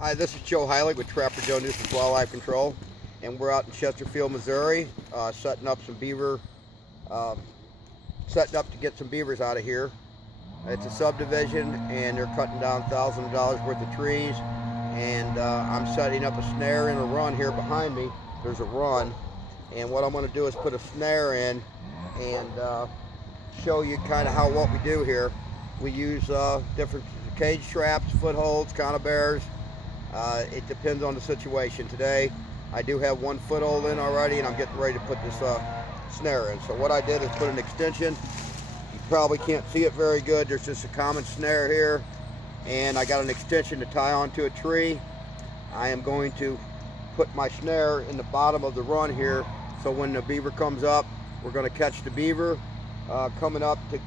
Hi, this is Joe Heilig with Trapper Joe Nuisance Wildlife Control, and we're out in Chesterfield, Missouri, setting up some beaver, setting up to get some beavers out of here. It's a subdivision, and they're cutting down thousands of dollars worth of trees, and I'm setting up a snare in a run here behind me. There's a run, and what I'm going to do is put a snare in and show you kind of what we do here. We use different cage traps, footholds, conibears. It depends on the situation. Today I do have one foothold in already, and I'm getting ready to put this snare in. So what I did is put an extension. You probably can't see it very good. There's just a common snare here, and I got an extension to tie onto a tree. I am going to put my snare in the bottom of the run here, so when the beaver comes up, we're going to catch the beaver coming up to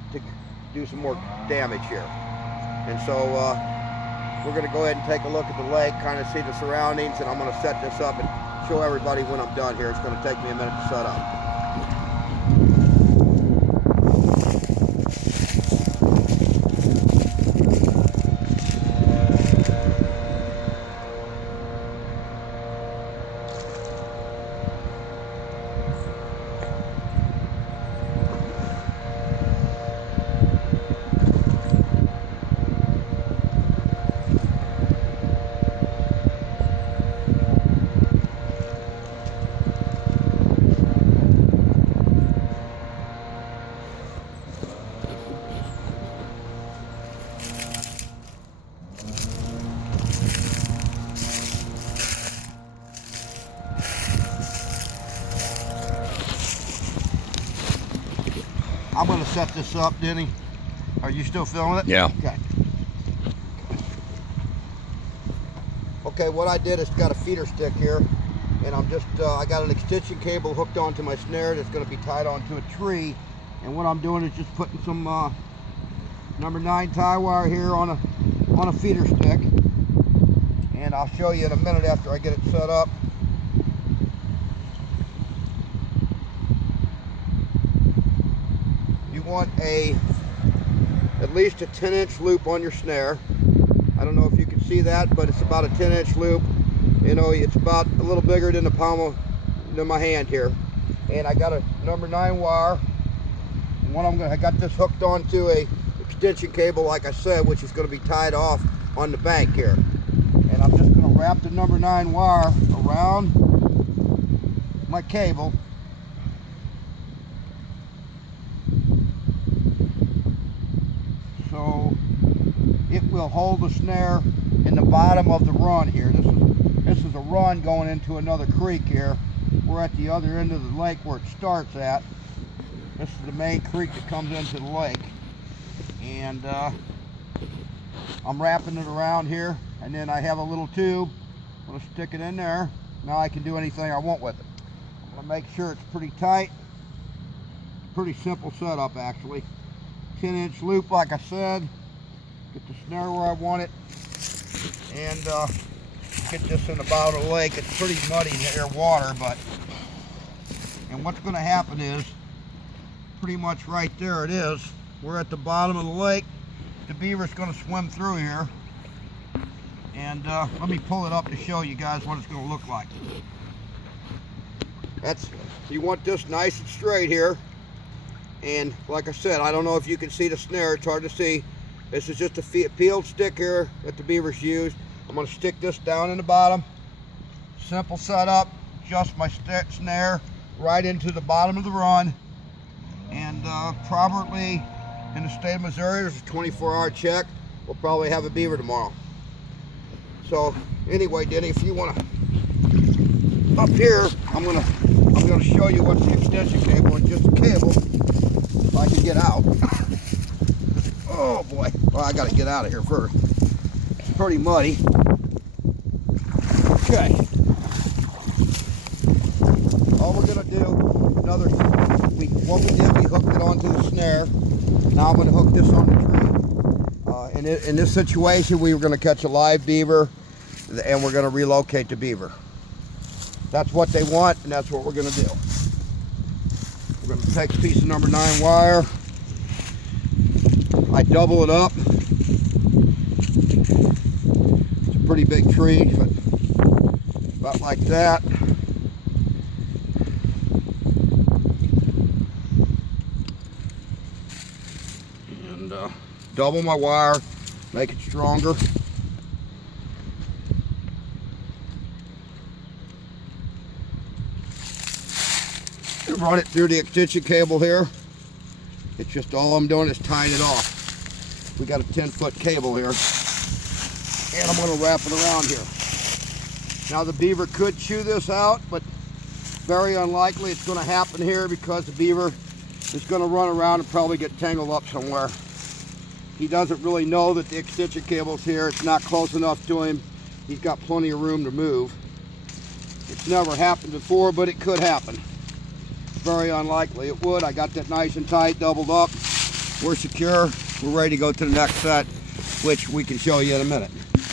do some more damage here. And so we're going to go ahead and take a look at the lake, kind of see the surroundings, and I'm going to set this up and show everybody when I'm done here. It's going to take me a minute to set up. I'm going to set this up, Denny. Are you still filming it? Yeah. Okay. Okay, what I did is got a feeder stick here, and I'm just, I got an extension cable hooked onto my snare that's going to be tied onto a tree. And what I'm doing is just putting some number 9 tie wire here on a feeder stick. And I'll show you in a minute after I get it set up. Want at least a 10-inch loop on your snare. I don't know if you can see that, but it's about a 10-inch loop. You know, it's about a little bigger than the palm of my hand here. And I got a number 9 wire. I got this hooked onto a extension cable, like I said, which is going to be tied off on the bank here. And I'm just going to wrap the number 9 wire around my cable. So it will hold the snare in the bottom of the run here. This is a run going into another creek here. We're at the other end of the lake where it starts at. This is the main creek that comes into the lake. And I'm wrapping it around here, and then I have a little tube. I'm going to stick it in there. Now I can do anything I want with it. I'm going to make sure it's pretty tight. Pretty simple setup, actually. 10-inch loop, like I said. Get the snare where I want it, and get this in the bottom of the lake. It's pretty muddy here, water, and what's going to happen is, pretty much right there it is. We're at the bottom of the lake. The beaver's going to swim through here, and let me pull it up to show you guys what it's going to look like. You want this nice and straight here. And like I said, I don't know if you can see the snare. It's hard to see. This is just a peeled stick here that the beavers used. I'm going to stick this down in the bottom. Simple setup. Just my snare right into the bottom of the run. And probably in the state of Missouri, there's a 24-hour check. We'll probably have a beaver tomorrow. So anyway, Denny, if you want to, up here, I'm gonna show you what's the extension cable. It's just a cable. If I can get out. Oh boy. Well, I gotta get out of here first. It's pretty muddy. Okay. All we're gonna do, what we did, we hooked it onto the snare. Now I'm gonna hook this on the tree. In this situation, we were gonna catch a live beaver, and we're gonna relocate the beaver. That's what they want, and that's what we're gonna do. We're going to take a piece of number 9 wire. I double it up. It's a pretty big tree, but about like that. And double my wire, make it stronger. Run it through the extension cable here. It's just all I'm doing is tying it off. We got a 10-foot cable here, and I'm going to wrap it around here. Now the beaver could chew this out, but very unlikely it's going to happen here because the beaver is going to run around and probably get tangled up somewhere. He doesn't really know that the extension cable's here. It's not close enough to him. He's got plenty of room to move. It's never happened before, but it could happen. Very unlikely it would. I got that nice and tight, doubled up. We're secure. We're ready to go to the next set, which we can show you in a minute.